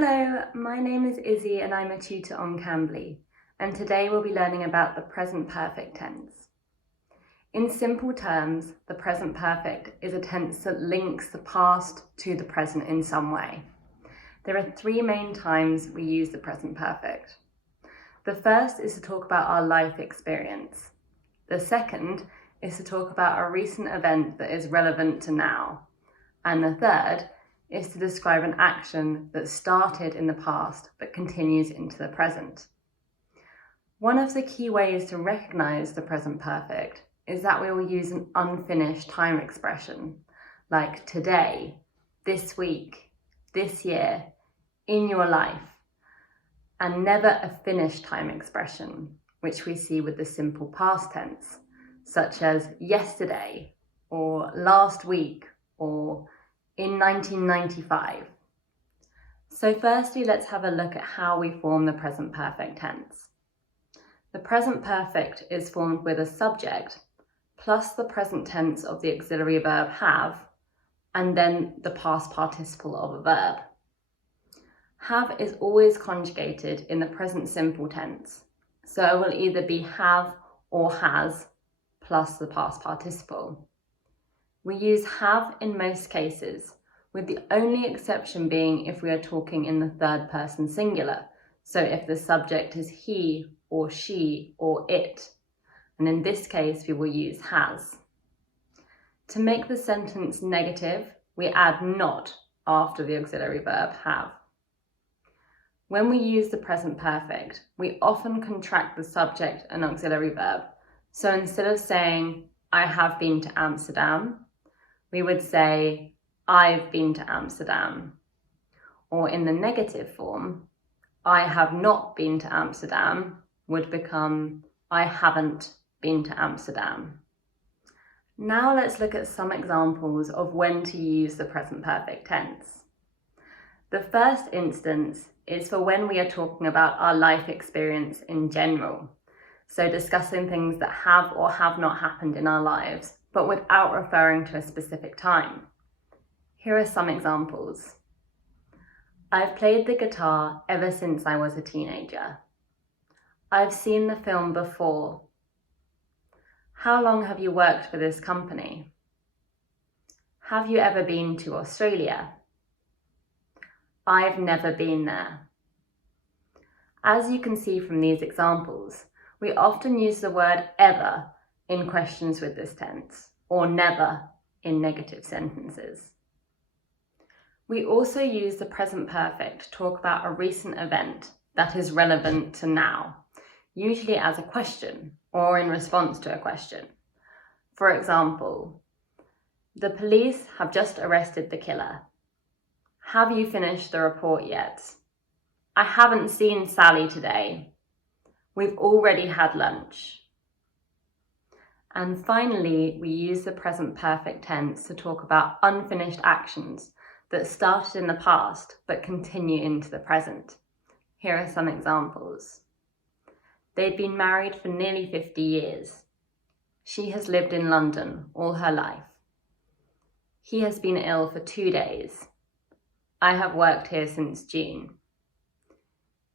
Hello, my name is Izzy and I'm a tutor on Cambly, and today we'll be learning about the present perfect tense. In simple terms, the present perfect is a tense that links the past to the present in some way. There are three main times we use the present perfect. The first is to talk about our life experience. The second is to talk about a recent event that is relevant to now. And the third is to describe an action that started in the past but continues into the present. One of the key ways to recognize the present perfect is that we will use an unfinished time expression, like today, this week, this year, in your life, and never a finished time expression, which we see with the simple past tense, such as yesterday, or last week, or in 1995. So firstly, let's have a look at how we form the present perfect tense. The present perfect is formed with a subject plus the present tense of the auxiliary verb have, and then the past participle of a verb. Have is always conjugated in the present simple tense, so it will either be have or has plus the past participle. We use have in most cases, with the only exception being if we are talking in the third person singular, so if the subject is he or she or it, and in this case we will use has. To make the sentence negative, we add not after the auxiliary verb have. When we use the present perfect, we often contract the subject and auxiliary verb, so instead of saying I have been to Amsterdam, we would say, I've been to Amsterdam. Or in the negative form, I have not been to Amsterdam would become, I haven't been to Amsterdam. Now let's look at some examples of when to use the present perfect tense. The first instance is for when we are talking about our life experience in general. So discussing things that have or have not happened in our lives, but without referring to a specific time. Here are some examples. I've played the guitar ever since I was a teenager. I've seen the film before. How long have you worked for this company? Have you ever been to Australia? I've never been there. As you can see from these examples, we often use the word ever in questions with this tense, or never in negative sentences. We also use the present perfect to talk about a recent event that is relevant to now, usually as a question or in response to a question. For example, the police have just arrested the killer. Have you finished the report yet? I haven't seen Sally today. We've already had lunch. And finally, we use the present perfect tense to talk about unfinished actions that started in the past but continue into the present. Here are some examples. They'd been married for nearly 50 years. She has lived in London all her life. He has been ill for 2 days. I have worked here since June.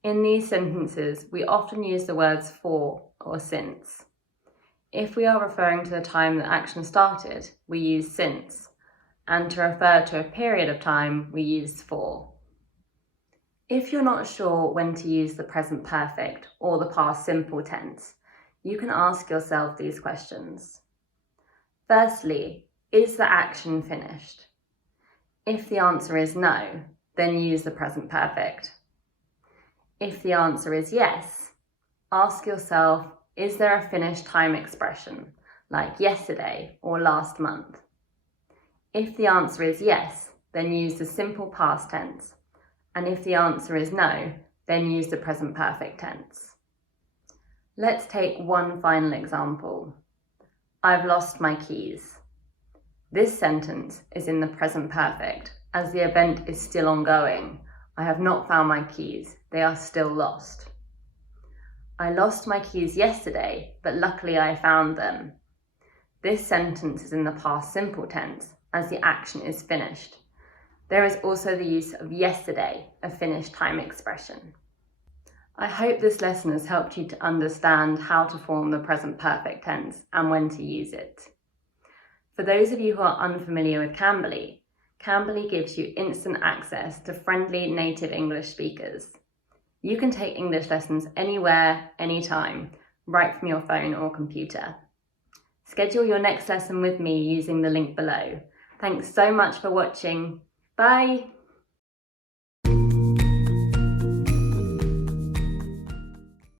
In these sentences, we often use the words for or since. If we are referring to the time that action started, we use since, and to refer to a period of time, we use for. If you're not sure when to use the present perfect or the past simple tense, you can ask yourself these questions. Firstly, is the action finished? If the answer is no, then use the present perfect. If the answer is yes, ask yourself, is there a finished time expression, like yesterday or last month? If the answer is yes, then use the simple past tense. And if the answer is no, then use the present perfect tense. Let's take one final example. I've lost my keys. This sentence is in the present perfect, as the event is still ongoing. I have not found my keys. They are still lost. I lost my keys yesterday, but luckily I found them. This sentence is in the past simple tense, as the action is finished. There is also the use of yesterday, a finished time expression. I hope this lesson has helped you to understand how to form the present perfect tense and when to use it. For those of you who are unfamiliar with Cambly, Cambly gives you instant access to friendly native English speakers. You can take English lessons anywhere, anytime, right from your phone or computer. Schedule your next lesson with me using the link below. Thanks so much for watching. Bye!